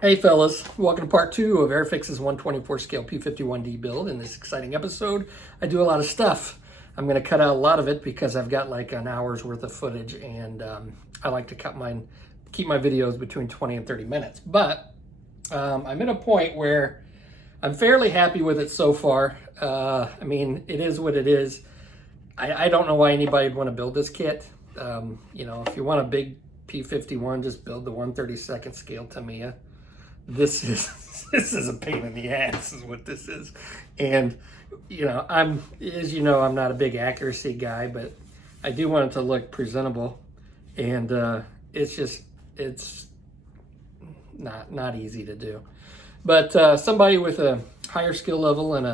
Hey fellas, welcome to part 2 of Airfix's 124 scale P-51D build. In this exciting episode, I do a lot of stuff. I'm going to cut out a lot of it because I've got like an hour's worth of footage, and I like to keep my videos between 20 and 30 minutes. But I'm at a point where I'm fairly happy with it so far. I mean, it is what it is. I don't know why anybody would want to build this kit. You know, if you want a big P-51, just build the 1/32 scale Tamiya. This is a pain in the ass is what this is. And you know, I'm not a big accuracy guy, but I do want it to look presentable, and it's not easy to do. But somebody with a higher skill level and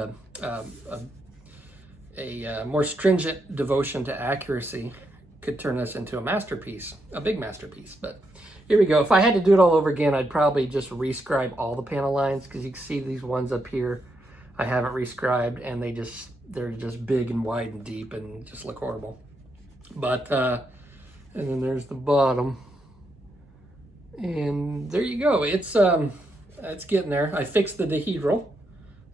a more stringent devotion to accuracy could turn this into a masterpiece, a big masterpiece. But here we go. If I had to do it all over again, I'd probably just re-scribe all the panel lines, because you can see these ones up here I haven't re-scribed, and they're just big and wide and deep and just look horrible. But and then there's the bottom, and there you go. It's getting there. I fixed the Dihedral,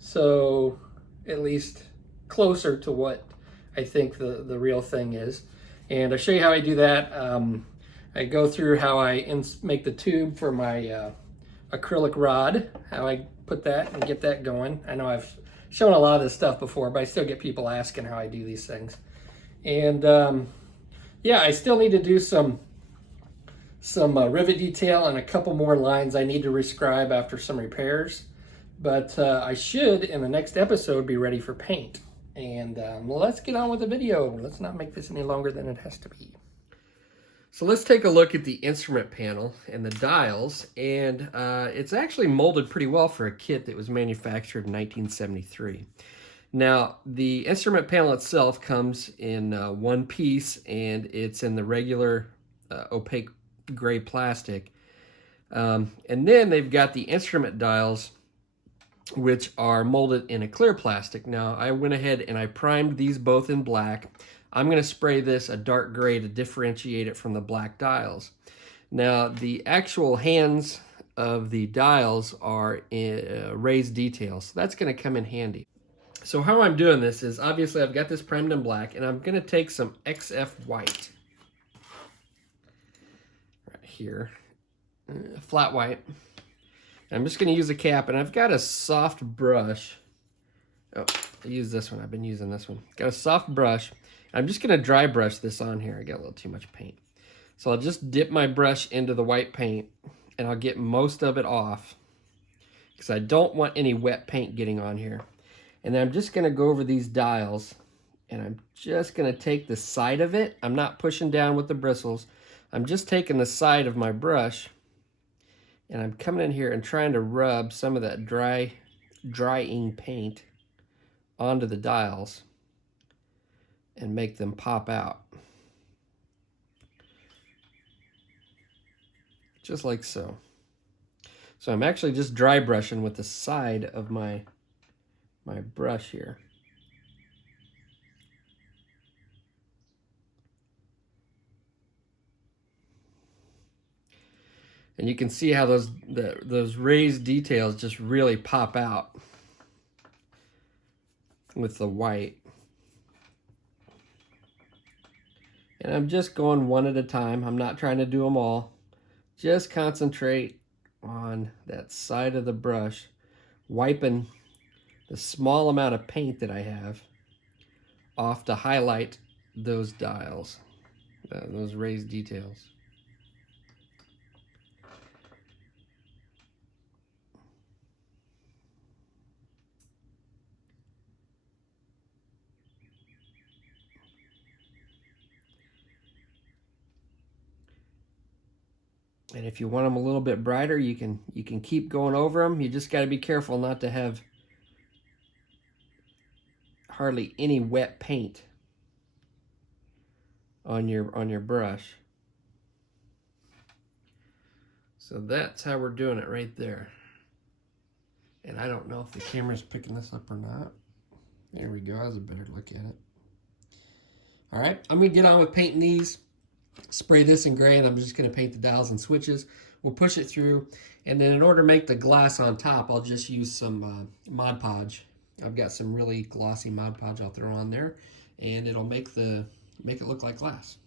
so at least closer to what I think the real thing is. And I'll show you how I do that. I go through how I make the tube for my acrylic rod, how I put that and get that going. I know I've shown a lot of this stuff before, but I still get people asking how I do these things. And yeah, I still need to do some rivet detail and a couple more lines I need to rescribe after some repairs. But I should, in the next episode, be ready for paint. And let's get on with the video. Let's not make this any longer than it has to be. So let's take a look at the instrument panel and the dials, and it's actually molded pretty well for a kit that was manufactured in 1973. Now, the instrument panel itself comes in one piece, and it's in the regular opaque gray plastic. And then they've got the instrument dials, which are molded in a clear plastic. Now, I went ahead and I primed these both in black. I'm going to spray this a dark gray to differentiate it from the black dials. Now, the actual hands of the dials are raised details, so that's going to come in handy. So how I'm doing this is, obviously I've got this primed in black, and I'm going to take some XF white right here, flat white. I'm just going to use a cap, and I've got a soft brush. Oh, I use this one. I've been using this one. Got a soft brush. I'm just going to dry brush this on here. I got a little too much paint. So I'll just dip my brush into the white paint, and I'll get most of it off, because I don't want any wet paint getting on here. And then I'm just going to go over these dials, and I'm just going to take the side of it. I'm not pushing down with the bristles. I'm just taking the side of my brush, and I'm coming in here and trying to rub some of that drying paint onto the dials and make them pop out. Just like so. So I'm actually just dry brushing with the side of my brush here. And you can see how those raised details just really pop out with the white. And I'm just going one at a time. I'm not trying to do them all. Just concentrate on that side of the brush, wiping the small amount of paint that I have off to highlight those dials, those raised details. And if you want them a little bit brighter, you can keep going over them. You just got to be careful not to have hardly any wet paint on your brush. So that's how we're doing it right there. And I don't know if the camera's picking this up or not. There we go. That's a better look at it. All right, I'm gonna get on with painting these. spray this in gray, and I'm just going to paint the dials and switches. We'll push it through, and then in order to make the glass on top, I'll just use some Mod Podge. I've got some really glossy Mod Podge I'll throw on there, and it'll make it look like glass.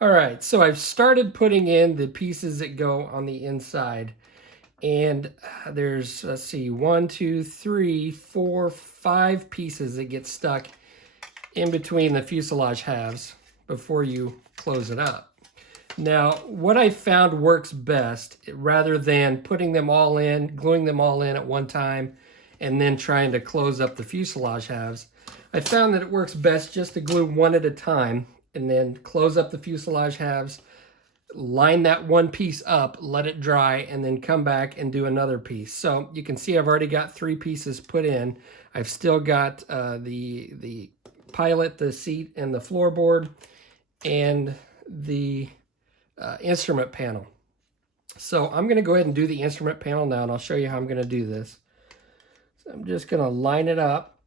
All right, so I've started putting in the pieces that go on the inside. And there's, let's see, 1, 2, 3, 4, 5 pieces that get stuck in between the fuselage halves before you close it up. Now, what I found works best, rather than putting them all in, gluing them all in at one time, and then trying to close up the fuselage halves, I found that it works best just to glue one at a time and then close up the fuselage halves, line that one piece up, let it dry, and then come back and do another piece. So you can see I've already got 3 pieces put in. I've still got the pilot, the seat, and the floorboard, and the instrument panel. So I'm going to go ahead and do the instrument panel now, and I'll show you how I'm going to do this. So I'm just going to line it up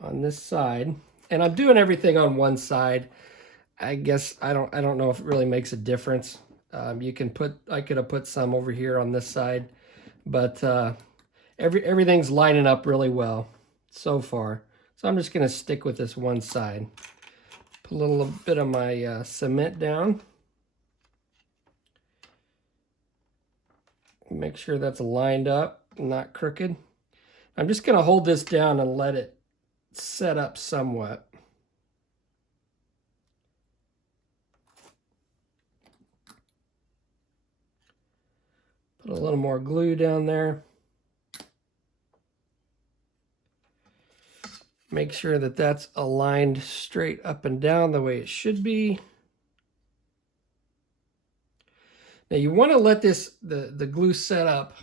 on this side, and I'm doing everything on one side. I guess I don't know if it really makes a difference. I could have put some over here on this side, but everything's lining up really well so far. So I'm just going to stick with this one side. Put a little bit of my cement down. Make sure that's lined up, not crooked. I'm just going to hold this down and let it set up somewhat. Put a little more glue down there. Make sure that that's aligned straight up and down the way it should be. Now you want to let the glue set up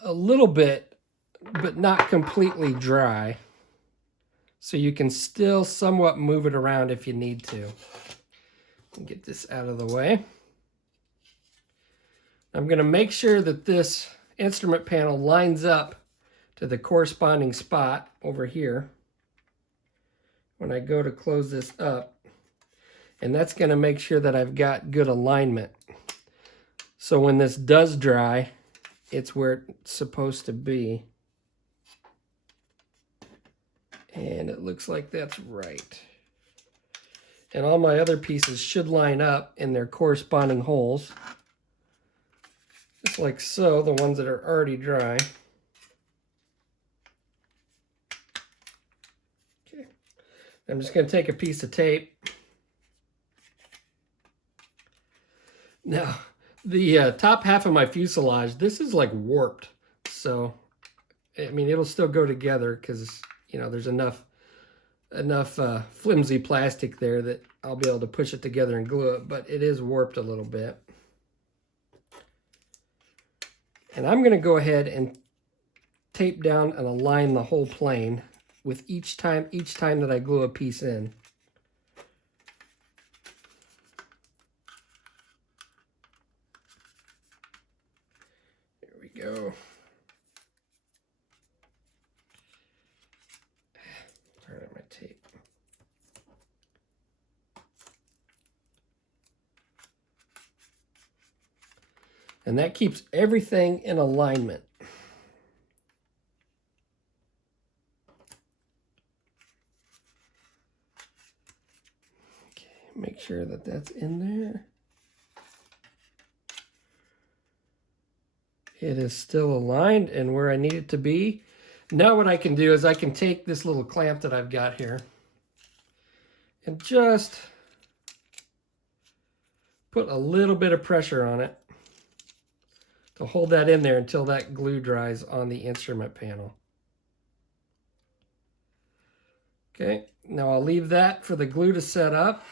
a little bit, but not completely dry, so you can still somewhat move it around if you need to. Get this out of the way. I'm going to make sure that this instrument panel lines up to the corresponding spot over here when I go to close this up. And that's going to make sure that I've got good alignment. So when this does dry, it's where it's supposed to be. And it looks like that's right. And all my other pieces should line up in their corresponding holes. Just like so, the ones that are already dry. Okay. I'm just going to take a piece of tape. Now, the top half of my fuselage, this is like warped. So, I mean, it'll still go together because, you know, there's enough flimsy plastic there that I'll be able to push it together and glue it, but it is warped a little bit. And I'm going to go ahead and tape down and align the whole plane with each time that I glue a piece in. There we go. Turn up my tape. And that keeps everything in alignment. Okay, make sure that that's in there. It is still aligned and where I need it to be. Now what I can do is I can take this little clamp that I've got here and just put a little bit of pressure on it to hold that in there until that glue dries on the instrument panel. Okay, now I'll leave that for the glue to set up.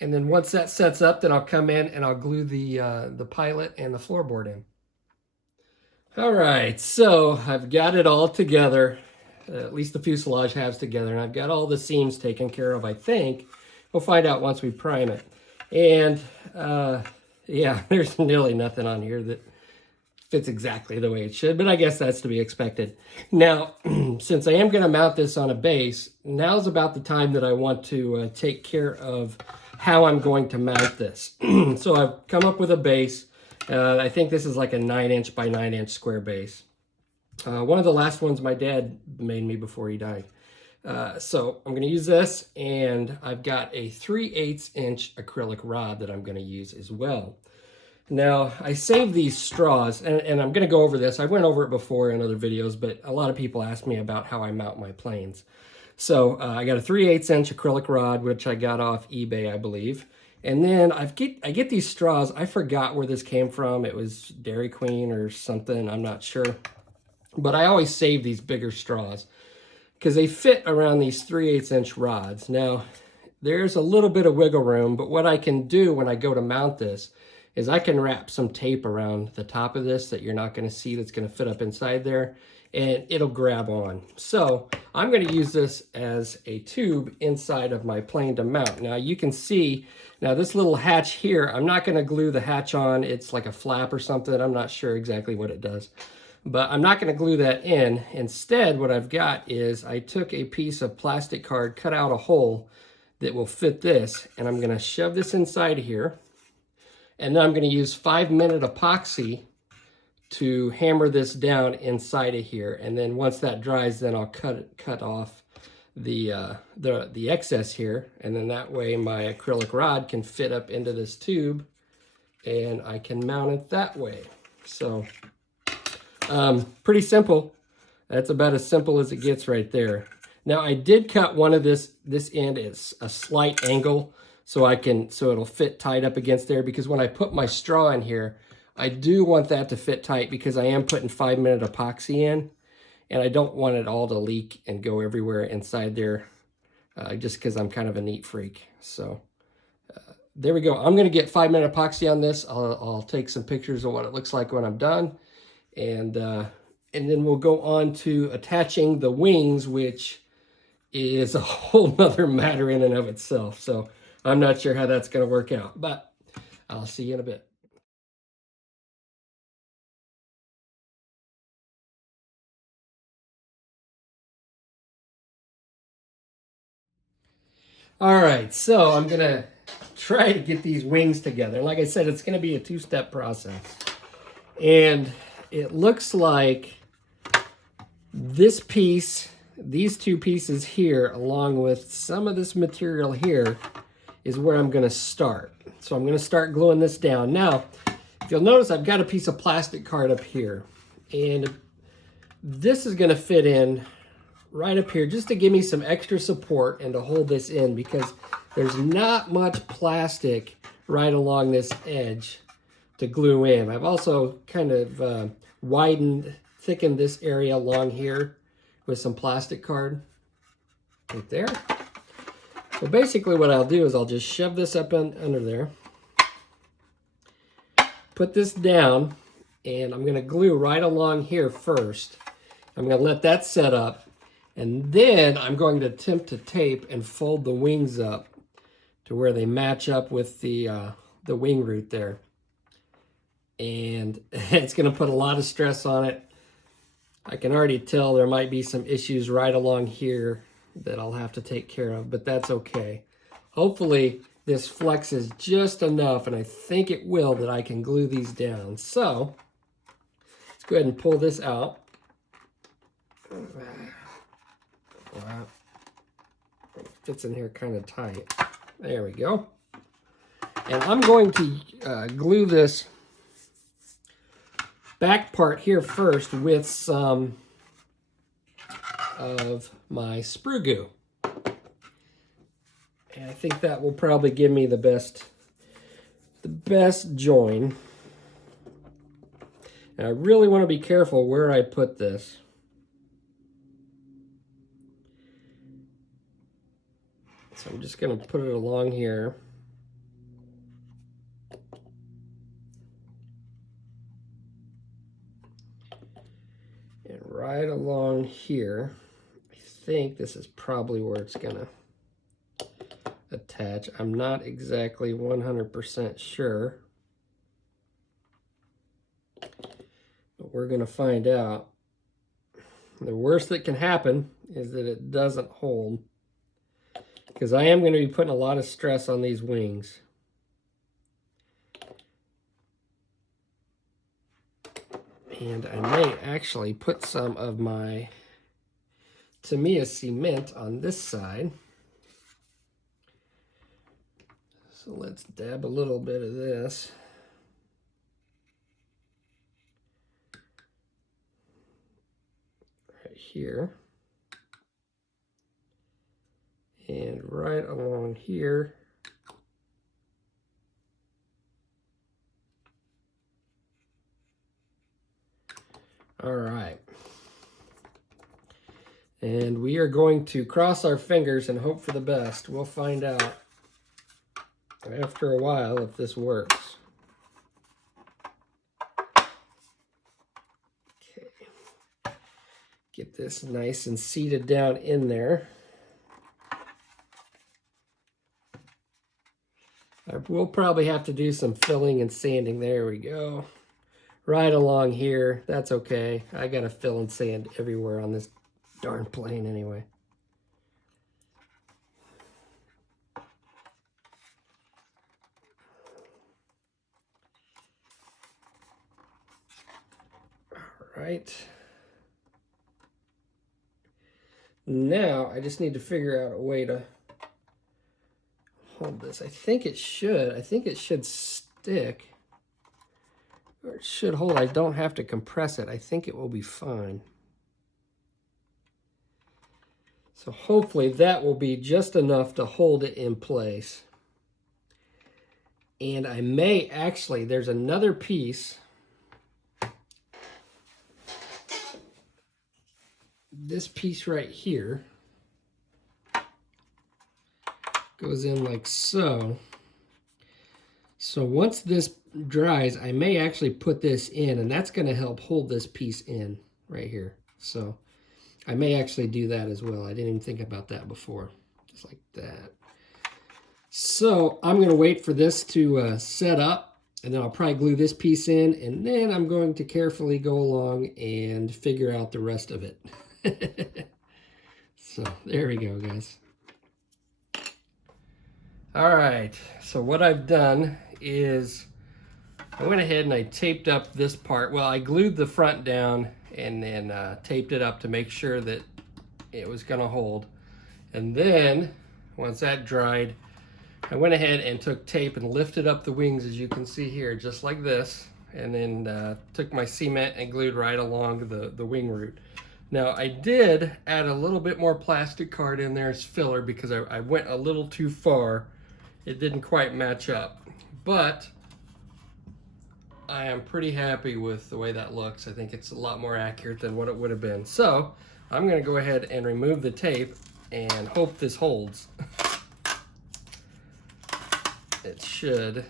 And then once that sets up, then I'll come in and I'll glue the pilot and the floorboard in. All right, so I've got it all together, at least the fuselage halves together, and I've got all the seams taken care of, I think. We'll find out once we prime it. And yeah, there's nearly nothing on here that fits exactly the way it should, but I guess that's to be expected. Now, since I am going to mount this on a base, now's about the time that I want to take care of how I'm going to mount this. So I've come up with a base. I think this is like a 9" by 9" square base. One of the last ones my dad made me before he died. So I'm going to use this, and I've got a 3/8 inch acrylic rod that I'm going to use as well. Now, I saved these straws, and I'm going to go over this. I went over it before in other videos, but a lot of people ask me about how I mount my planes. So I got a 3/8 inch acrylic rod, which I got off eBay, I believe. And then I get these straws. I forgot where this came from. It was Dairy Queen or something. I'm not sure. But I always save these bigger straws because they fit around these 3/8 inch rods. Now, there's a little bit of wiggle room, but what I can do when I go to mount this is I can wrap some tape around the top of this that you're not going to see, that's going to fit up inside there, and it'll grab on. So I'm going to use this as a tube inside of my plane to mount. Now you can see, now this little hatch here, I'm not going to glue the hatch on. It's like a flap or something. I'm not sure exactly what it does, but I'm not going to glue that in. Instead, what I've got is I took a piece of plastic card, cut out a hole that will fit this, and I'm going to shove this inside here. And then I'm going to use 5-minute epoxy to hammer this down inside of here. And then once that dries, then I'll cut off the excess here. And then that way my acrylic rod can fit up into this tube, and I can mount it that way. So pretty simple. That's about as simple as it gets right there. Now I did cut one of this end at a slight angle, so it'll fit tight up against there, because when I put my straw in here, I do want that to fit tight because I am putting 5-minute epoxy in, and I don't want it all to leak and go everywhere inside there, just because I'm kind of a neat freak. So there we go. I'm going to get 5-minute epoxy on this. I'll take some pictures of what it looks like when I'm done, and then we'll go on to attaching the wings, which is a whole nother matter in and of itself. So I'm not sure how that's going to work out, but I'll see you in a bit. All right, so I'm going to try to get these wings together. Like I said, it's going to be a 2-step process. And it looks like this piece, these 2 pieces here, along with some of this material here, is where I'm going to start. So I'm going to start gluing this down. Now, if you'll notice, I've got a piece of plastic card up here, and this is going to fit in right up here just to give me some extra support and to hold this in, because there's not much plastic right along this edge to glue in. I've also kind of thickened this area along here with some plastic card right there. So basically what I'll do is I'll just shove this up under there, put this down, and I'm going to glue right along here first. I'm going to let that set up, and then I'm going to attempt to tape and fold the wings up to where they match up with the wing root there. And it's going to put a lot of stress on it. I can already tell there might be some issues right along here that I'll have to take care of, but that's okay. Hopefully this flexes just enough, and I think it will, that I can glue these down. So let's go ahead and pull this out. Wow. It fits in here kind of tight. There we go. And I'm going to glue this back part here first with some of my sprue goo. And I think that will probably give me the best join. And I really want to be careful where I put this. So I'm just going to put it along here. And right along here. I think this is probably where it's going to attach. I'm not exactly 100% sure. we're going to find out. The worst that can happen is that it doesn't hold, because I am going to be putting a lot of stress on these wings. And I may actually put some of my Tamiya cement on this side. So let's dab a little bit of this. Right here. And right along here. All right. And we are going to cross our fingers and hope for the best. We'll find out after a while if this works. Okay. Get this nice and seated down in there. We'll probably have to do some filling and sanding. There we go. Right along here. That's okay. I got to fill and sand everywhere on this darn plane anyway. All right. Now I just need to figure out a way to hold this. I think it should stick. Or it should hold. I don't have to compress it. I think it will be fine. So hopefully that will be just enough to hold it in place. And I may actually, there's another piece. This piece right here goes in like so. So once this dries, I may actually put this in, and that's going to help hold this piece in right here. So I may actually do that as well. I didn't even think about that before. Just like that. So I'm going to wait for this to set up, and then I'll probably glue this piece in, and then I'm going to carefully go along and figure out the rest of it. So there we go, guys. All right, so what I've done is I went ahead and I taped up this part. Well, I glued the front down and then taped it up to make sure that it was going to hold. And then once that dried, I went ahead and took tape and lifted up the wings, as you can see here, just like this, and then took my cement and glued right along the wing root. Now I did add a little bit more plastic card in there as filler because I went a little too far. It didn't quite match up, but I am pretty happy with the way that looks. I think it's a lot more accurate than what it would have been. So I'm going to go ahead and remove the tape and hope this holds. It should.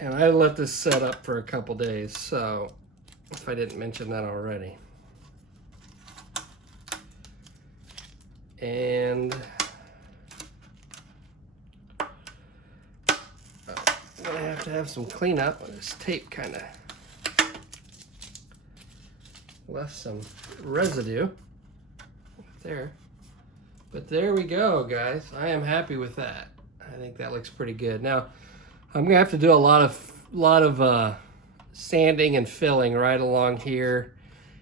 And I let this set up for a couple days, so if I didn't mention that already. And I'm gonna have to have some cleanup. This tape kind of left some residue there. But there we go, guys. I am happy with that. I think that looks pretty good. Now, I'm gonna have to do a lot of sanding and filling right along here,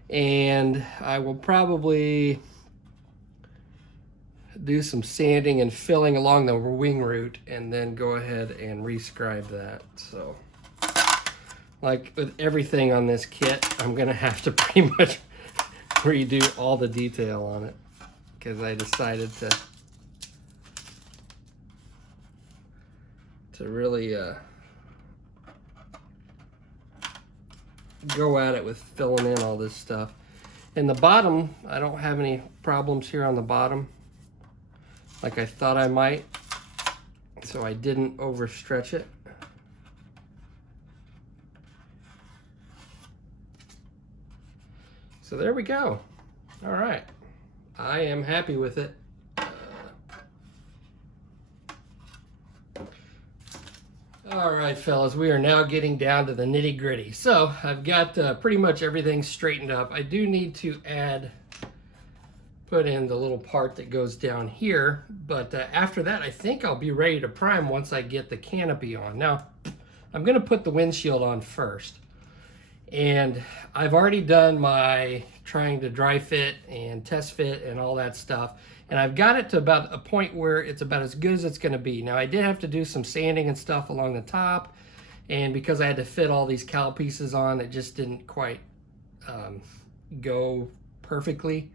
and I will probably do some sanding and filling along the wing root, and then go ahead and re-scribe that. So, like with everything on this kit, I'm gonna have to pretty much redo all the detail on it because I decided to really go at it with filling in all this stuff. In the bottom, I don't have any problems here on the bottom like I thought I might, so I didn't overstretch it. So there we go. All right, I am happy with it. All right, fellas, we are now getting down to the nitty gritty. So I've got pretty much everything straightened up. I do need to put in the little part that goes down here, but after that, I think I'll be ready to prime once I get the canopy on. Now, I'm gonna put the windshield on first. And I've already done my trying to dry fit and test fit and all that stuff. And I've got it to about a point where it's about as good as it's gonna be. Now I did have to do some sanding and stuff along the top. And because I had to fit all these cowl pieces on, it just didn't quite go perfectly.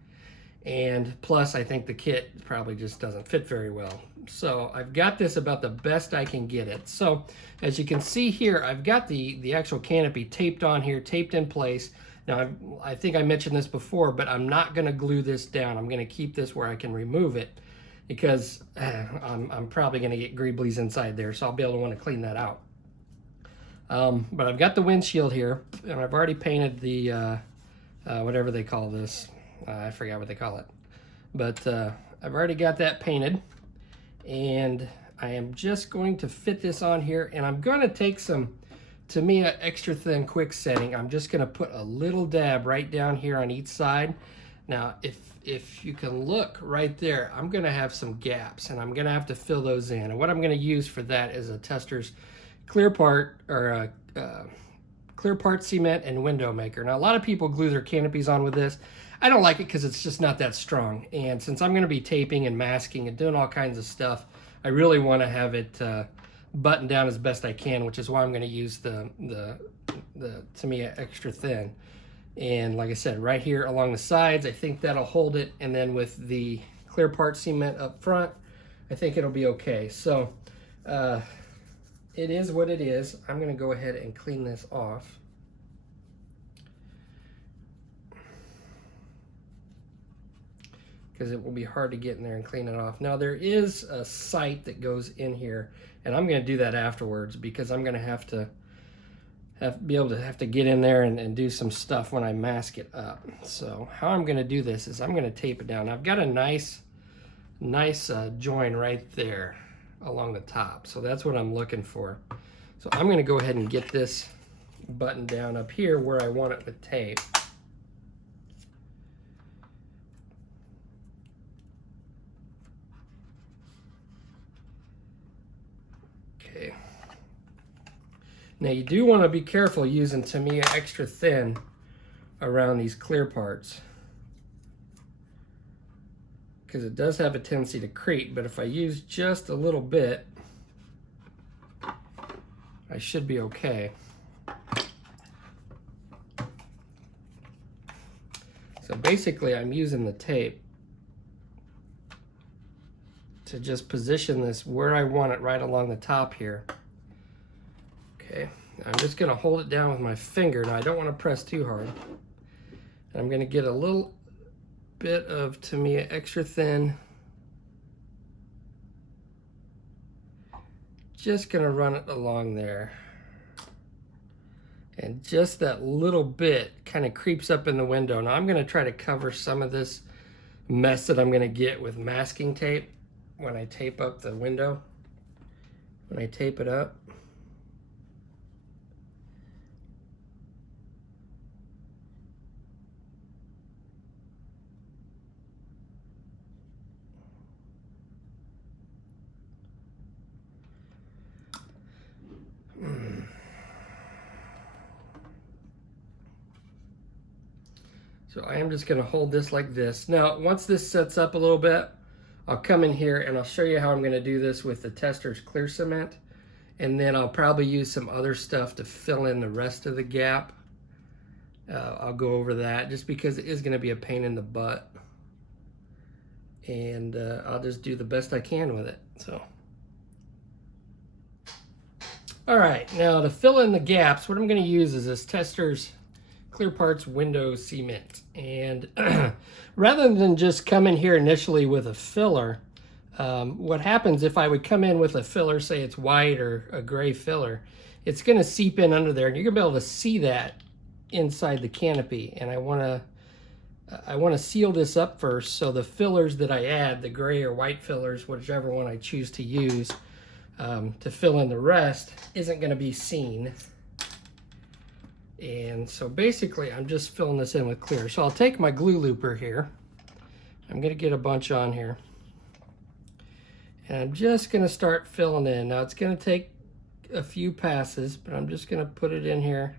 And plus I think the kit probably just doesn't fit very well. So I've got this about the best I can get it. So as you can see here, I've got the actual canopy taped on here, taped in place. Now I think I mentioned this before, but I'm not gonna glue this down. I'm gonna keep this where I can remove it because I'm probably gonna get greeblies inside there, so I'll be able to want to clean that out. But I've got the windshield here, and I've already painted the, whatever they call this. I forgot what they call it. But I've already got that painted. And I am just going to fit this on here, and I'm going to take some Tamiya extra thin quick setting. I'm just going to put a little dab right down here on each side. Now if you can look right there, I'm going to have some gaps, and I'm going to have to fill those in. And what I'm going to use for that is a Tester's clear part, or clear part cement and window maker. Now a lot of people glue their canopies on with this. I don't like it because it's just not that strong. And since I'm going to be taping and masking and doing all kinds of stuff, I really want to have it buttoned down as best I can, which is why I'm going to use the Tamiya extra thin. And like I said, right here along the sides, I think that'll hold it. And then with the clear part cement up front, I think it'll be okay. So it is what it is. I'm going to go ahead and clean this off. Because it will be hard to get in there and clean it off. Now there is a sight that goes in here, and I'm going to do that afterwards because I'm going to have to be able to get in there and do some stuff when I mask it up. So how I'm going to do this is I'm going to tape it down. I've got a nice join right there along the top, so that's what I'm looking for. So I'm going to go ahead and get this buttoned down up here where I want it with tape. Okay. Now you do want to be careful using Tamiya extra thin around these clear parts, because it does have a tendency to creep, but if I use just a little bit, I should be okay. So basically I'm using the tape to just position this where I want it, right along the top here. Okay, I'm just going to hold it down with my finger. Now I don't want to press too hard. And I'm going to get a little bit of Tamiya extra thin. Just going to run it along there. And just that little bit kind of creeps up in the window. Now I'm going to try to cover some of this mess that I'm going to get with masking tape when I tape up the window. When I tape it up. So I am just going to hold this like this. Now, once this sets up a little bit, I'll come in here and I'll show you how I'm going to do this with the Tester's clear cement. And then I'll probably use some other stuff to fill in the rest of the gap. I'll go over that just because it is going to be a pain in the butt. And I'll just do the best I can with it. So, all right, now to fill in the gaps, what I'm going to use is this Tester's Clear Parts Window Cement. And rather than just come in here initially with a filler, what happens if I would come in with a filler, say it's white or a gray filler, it's going to seep in under there, and you're going to be able to see that inside the canopy. And I want to seal this up first, so the fillers that I add, the gray or white fillers, whichever one I choose to use, to fill in the rest isn't going to be seen. And so basically I'm just filling this in with clear. So I'll take my glue looper here. I'm going to get a bunch on here. And I'm just going to start filling in. Now it's going to take a few passes, but I'm just going to put it in here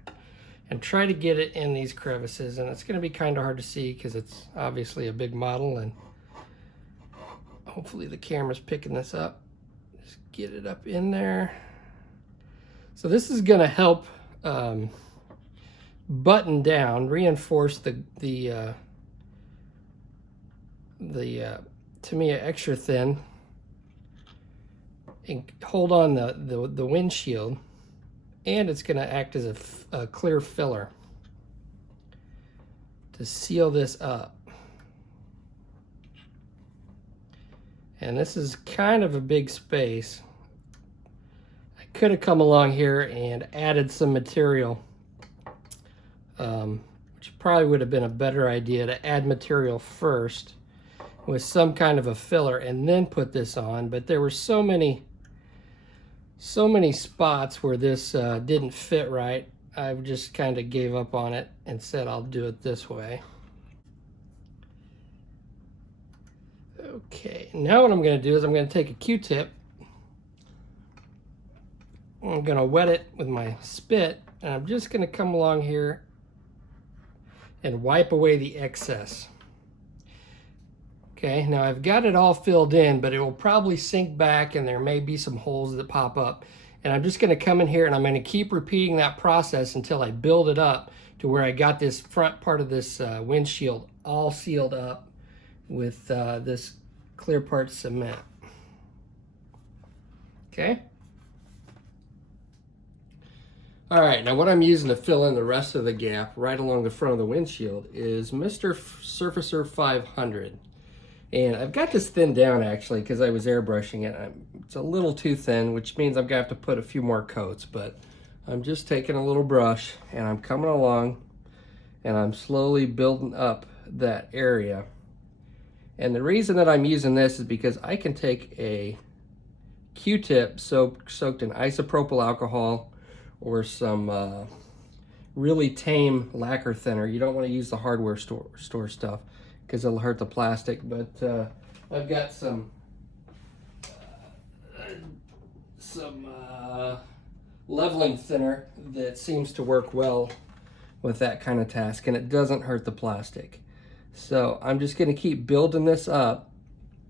and try to get it in these crevices. And it's going to be kind of hard to see because it's obviously a big model, and hopefully the camera's picking this up. Just get it up in there. So this is going to help button down, reinforce the Tamiya extra thin, and hold on the windshield, and it's going to act as a clear filler to seal this up. And this is kind of a big space. I could have come along here and added some material, which probably would have been a better idea, to add material first with some kind of a filler and then put this on. But there were so many spots where this didn't fit right. I just kind of gave up on it and said I'll do it this way. Okay, now what I'm going to do is I'm going to take a Q-tip. I'm going to wet it with my spit, and I'm just going to come along here and wipe away the excess. Okay, now I've got it all filled in, but it will probably sink back and there may be some holes that pop up. And I'm just going to come in here and I'm going to keep repeating that process until I build it up to where I got this front part of this windshield all sealed up with this clear part cement. Okay. All right, now what I'm using to fill in the rest of the gap right along the front of the windshield is Mr. Surfacer 500. And I've got this thinned down actually because I was airbrushing it. It's a little too thin, which means I'm gonna have to put a few more coats, but I'm just taking a little brush and I'm coming along and I'm slowly building up that area. And the reason that I'm using this is because I can take a Q-tip soaked in isopropyl alcohol or some really tame lacquer thinner. You don't want to use the hardware store stuff because it'll hurt the plastic, but I've got some leveling thinner that seems to work well with that kind of task, and it doesn't hurt the plastic. So I'm just going to keep building this up,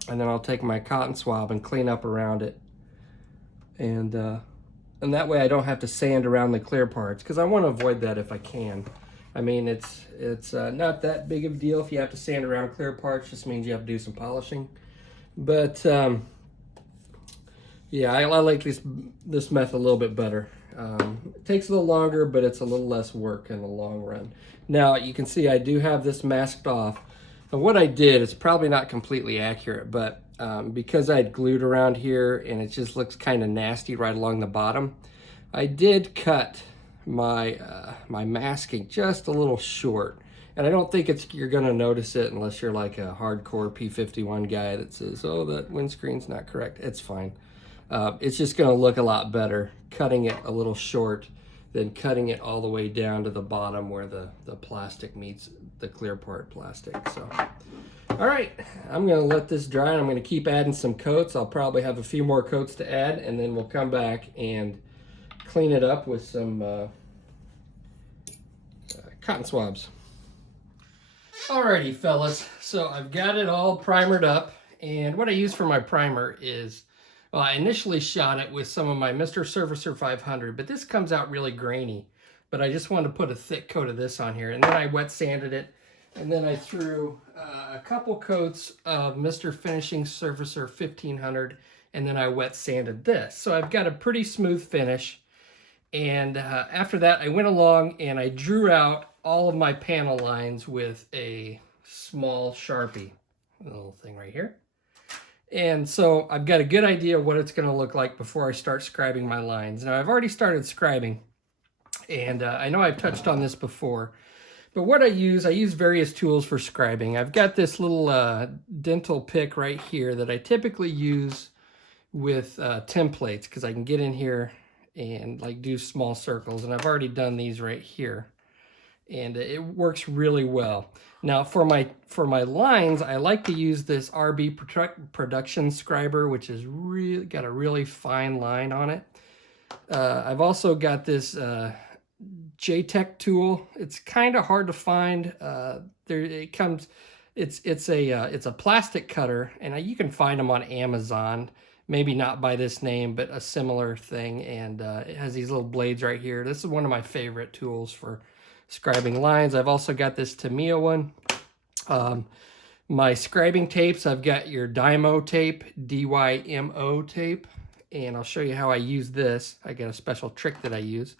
and then I'll take my cotton swab and clean up around it, and that way I don't have to sand around the clear parts, because I want to avoid that if I can. I mean, it's not that big of a deal if you have to sand around clear parts. Just means you have to do some polishing. But yeah, I like this method a little bit better. It takes a little longer, but it's a little less work in the long run. Now you can see I do have this masked off. And what I did is probably not completely accurate, but because I had glued around here and it just looks kind of nasty right along the bottom, I did cut my my masking just a little short, and I don't think you're gonna notice it unless you're like a hardcore P-51 guy that says, oh, that windscreen's not correct. It's fine. It's just gonna look a lot better cutting it a little short than cutting it all the way down to the bottom where the plastic meets the clear part plastic. So all right, I'm gonna let this dry and I'm gonna keep adding some coats. I'll probably have a few more coats to add, and then we'll come back and clean it up with some cotton swabs. Alrighty, fellas, so I've got it all primered up, and what I use for my primer is, well, I initially shot it with some of my Mr. Surfacer 500, but this comes out really grainy, but I just wanted to put a thick coat of this on here, and then I wet sanded it, and then I threw a couple coats of Mr. Finishing Surfacer 1500, and then I wet sanded this. So I've got a pretty smooth finish. And after that, I went along and I drew out all of my panel lines with a small Sharpie, a little thing right here. And so I've got a good idea of what it's going to look like before I start scribing my lines. Now, I've already started scribing, and I know I've touched on this before, but what I use various tools for scribing. I've got this little dental pick right here that I typically use with templates, because I can get in here and like do small circles, and I've already done these right here, and it works really well. Now for my lines, I like to use this RB production scriber, which is really got a really fine line on it. I've also got this JTech tool. It's kind of hard to find. It's a plastic cutter, and you can find them on Amazon. Maybe not by this name, but a similar thing. And it has these little blades right here. This is one of my favorite tools for scribing lines. I've also got this Tamiya one. My scribing tapes, I've got your Dymo tape, DYMO tape, and I'll show you how I use this. I got a special trick that I use.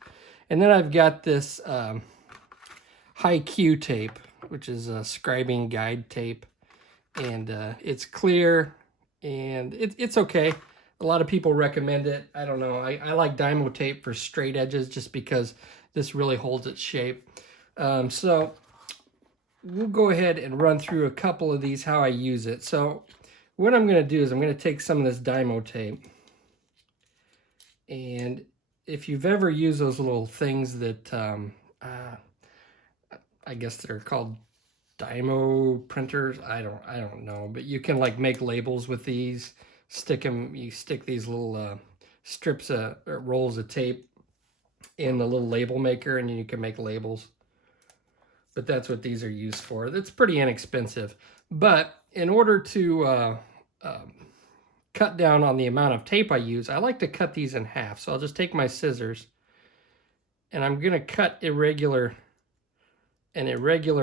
And then I've got this high Q tape, which is a scribing guide tape, and it's clear, and it's okay. A lot of people recommend it. I don't know. I like Dymo tape for straight edges just because this really holds its shape. So we'll go ahead and run through a couple of these, how I use it. So what I'm going to do is I'm going to take some of this Dymo tape, and if you've ever used those little things that I guess they're called Dymo printers, I don't know, but you can like make labels with these. You stick these little strips or rolls of tape in the little label maker, and you can make labels. But that's what these are used for. That's pretty inexpensive. But in order to cut down on the amount of tape I use, I like to cut these in half. So I'll just take my scissors, and I'm going to cut an irregular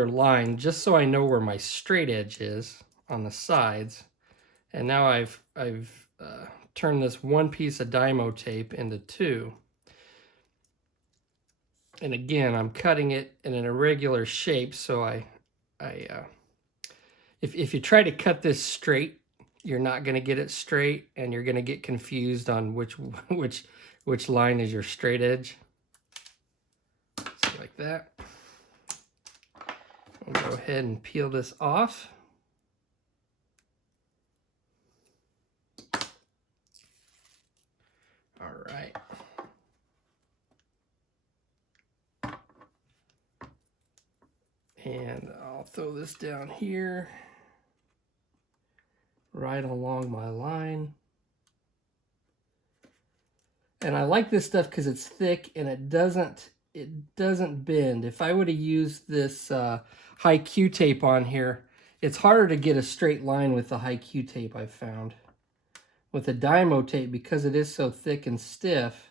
line just so I know where my straight edge is on the sides. And now I've turned this one piece of Dymo tape into two. And again, I'm cutting it in an irregular shape, so if you try to cut this straight, you're not going to get it straight, and you're going to get confused on which line is your straight edge. So like that. I'll go ahead and peel this off. All right. And I'll throw this down here, right along my line. And I like this stuff because it's thick and it doesn't bend. If I would have used this high Q tape on here, it's harder to get a straight line with the high Q tape, I've found. With the Dymo tape, because it is so thick and stiff,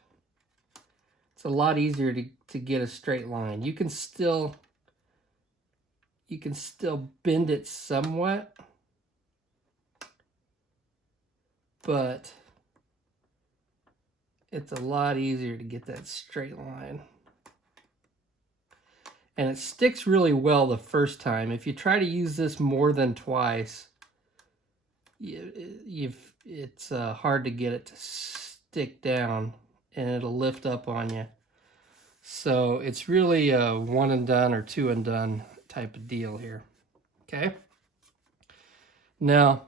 it's a lot easier to get a straight line. You can still bend it somewhat, but it's a lot easier to get that straight line. And it sticks really well the first time. If you try to use this more than twice, it's hard to get it to stick down, and it'll lift up on you. So it's really a one and done or two and done type of deal here. Okay. Now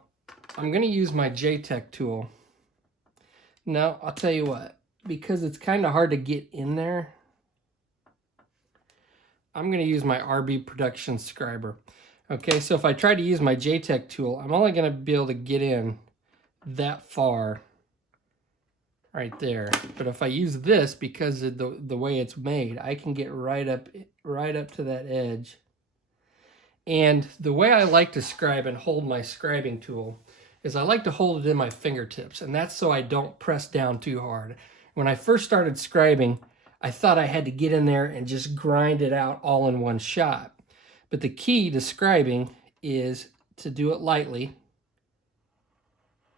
I'm going to use my JTech tool. Now I'll tell you what, because it's kind of hard to get in there, I'm going to use my RB production scriber. Okay, so if I try to use my JTech tool, I'm only going to be able to get in that far right there. But if I use this, because of the way it's made, I can get right up to that edge. And the way I like to scribe and hold my scribing tool is I like to hold it in my fingertips, and that's so I don't press down too hard. When I first started scribing, I thought I had to get in there and just grind it out all in one shot. But the key to scribing is to do it lightly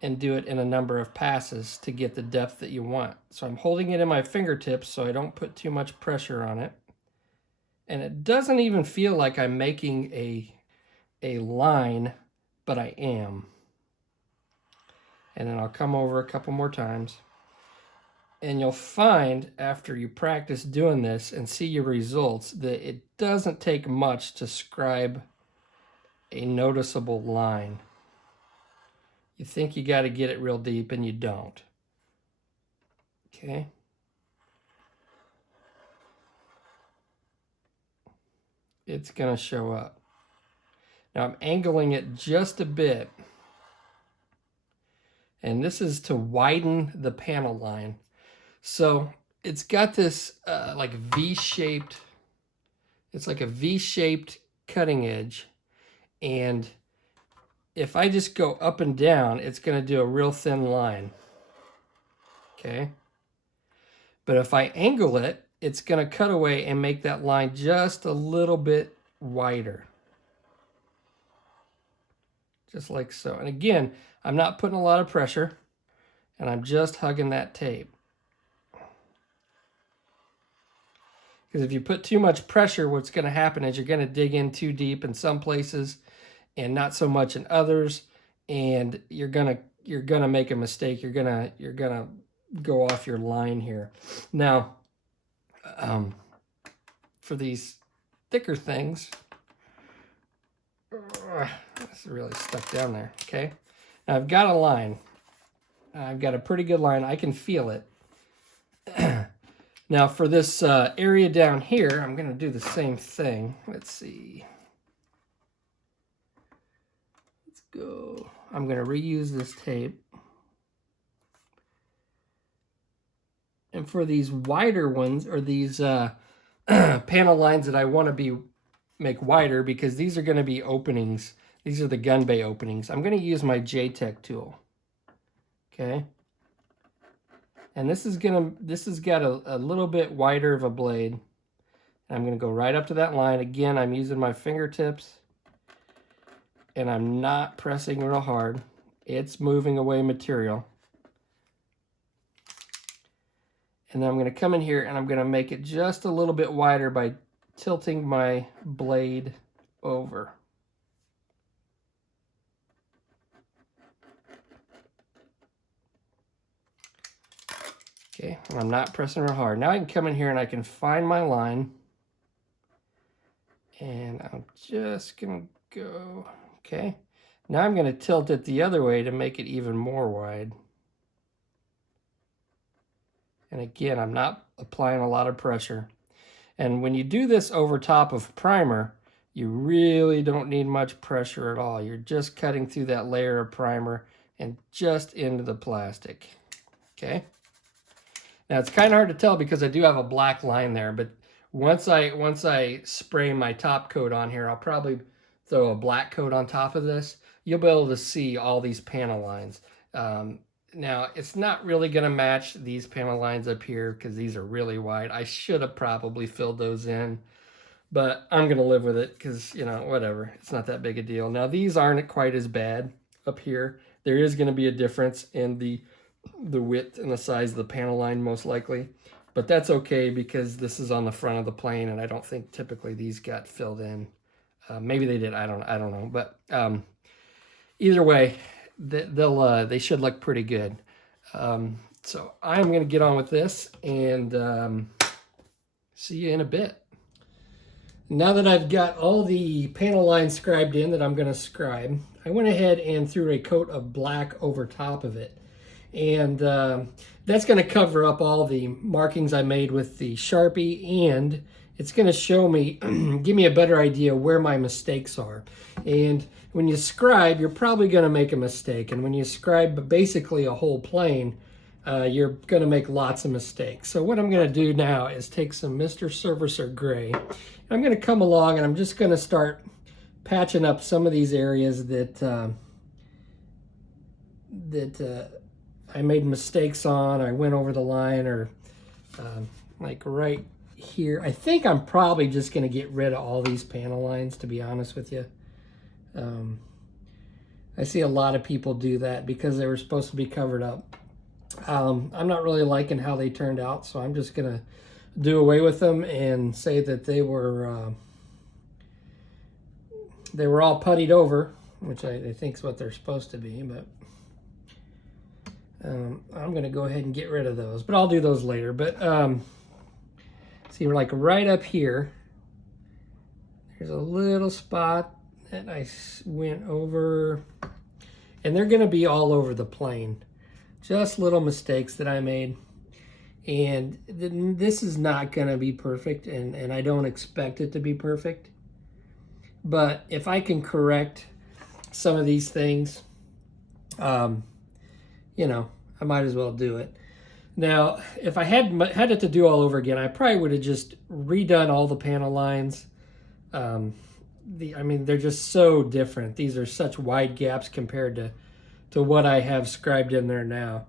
and do it in a number of passes to get the depth that you want. So I'm holding it in my fingertips so I don't put too much pressure on it. And it doesn't even feel like I'm making a line, but I am. And then I'll come over a couple more times. And you'll find after you practice doing this and see your results that it doesn't take much to scribe a noticeable line. You think you got to get it real deep and you don't. Okay. It's going to show up. Now I'm angling it just a bit. And this is to widen the panel line. So it's got this like V-shaped, it's like a V-shaped cutting edge. And if I just go up and down, it's going to do a real thin line. Okay. But if I angle it, it's going to cut away and make that line just a little bit wider. Just like so. And again, I'm not putting a lot of pressure, and I'm just hugging that tape. Because if you put too much pressure, what's going to happen is you're going to dig in too deep in some places and not so much in others, and you're gonna make a mistake. You're gonna go off your line here. Now, for these thicker things, it's really stuck down there. Okay, now I've got a line. I've got a pretty good line. I can feel it. Now for this area down here, I'm gonna do the same thing. Let's see. Let's go. I'm gonna reuse this tape. And for these wider ones, or these panel lines that I want to make wider, because these are going to be openings. These are the gun bay openings. I'm going to use my JTech tool. Okay. And this has got a little bit wider of a blade. And I'm going to go right up to that line. Again, I'm using my fingertips, and I'm not pressing real hard. It's moving away material. And then I'm going to come in here and I'm going to make it just a little bit wider by tilting my blade over. Okay, and I'm not pressing real hard. Now I can come in here and I can find my line. And I'm just going to go, okay. Now I'm going to tilt it the other way to make it even more wide. And again, I'm not applying a lot of pressure. And when you do this over top of primer, you really don't need much pressure at all. You're just cutting through that layer of primer and just into the plastic. Okay. Now it's kind of hard to tell because I do have a black line there, but once I spray my top coat on here, I'll probably throw a black coat on top of this. You'll be able to see all these panel lines. Now, it's not really going to match these panel lines up here because these are really wide. I should have probably filled those in, but I'm going to live with it because, you know, whatever. It's not that big a deal. Now, these aren't quite as bad up here. There is going to be a difference in the width and the size of the panel line, most likely. But that's okay because this is on the front of the plane, and I don't think typically these got filled in. Maybe they did. I don't know. But either way, they should look pretty good. So I'm going to get on with this and see you in a bit. Now that I've got all the panel lines scribed in that I'm going to scribe, I went ahead and threw a coat of black over top of it. And that's going to cover up all the markings I made with the Sharpie, and it's going to show me, give me a better idea where my mistakes are. And when you scribe, you're probably going to make a mistake. And when you scribe basically a whole plane, you're going to make lots of mistakes. So what I'm going to do now is take some Mr. Servicer Gray. I'm going to come along and I'm just going to start patching up some of these areas that I made mistakes on. I went over the line, or like right here. I think I'm probably just going to get rid of all these panel lines, to be honest with you. I see a lot of people do that because they were supposed to be covered up. I'm not really liking how they turned out, so I'm just going to do away with them and say that they were all puttied over, which I think is what they're supposed to be, but I'm going to go ahead and get rid of those, but I'll do those later. But see, we're like right up here. There's a little spot that I went over, And they're going to be all over the plane. Just little mistakes that I made. And this is not going to be perfect, and I don't expect it to be perfect. But if I can correct some of these things, you know, I might as well do it. Now, if I had it to do all over again, I probably would have just redone all the panel lines. I mean, they're just so different. These are such wide gaps compared to what I have scribed in there now.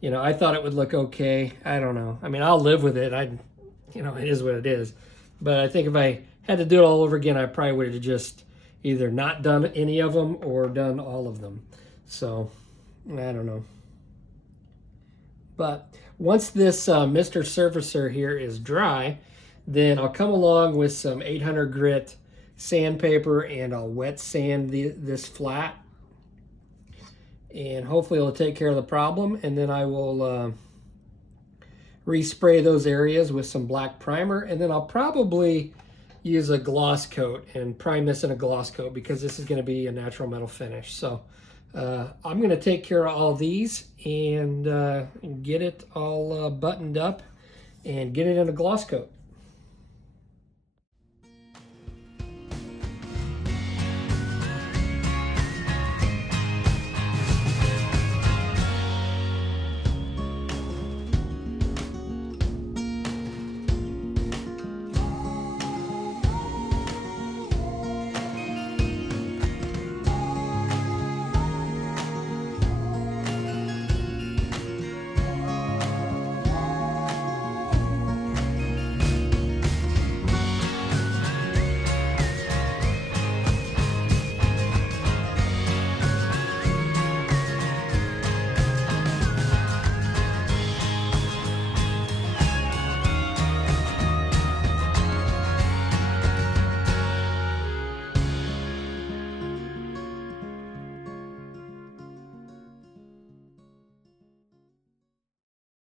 You know, I thought it would look okay. I don't know. I mean, I'll live with it. You know, it is what it is. But I think if I had to do it all over again, I probably would have just either not done any of them or done all of them. So, I don't know. But once this Mr. Surfacer here is dry, then I'll come along with some 800 grit sandpaper and I'll wet sand this flat. And hopefully it'll take care of the problem. And then I will respray those areas with some black primer. And then I'll probably use a gloss coat and prime this in a gloss coat because this is going to be a natural metal finish. So I'm going to take care of all these and get it all buttoned up and get it in a gloss coat.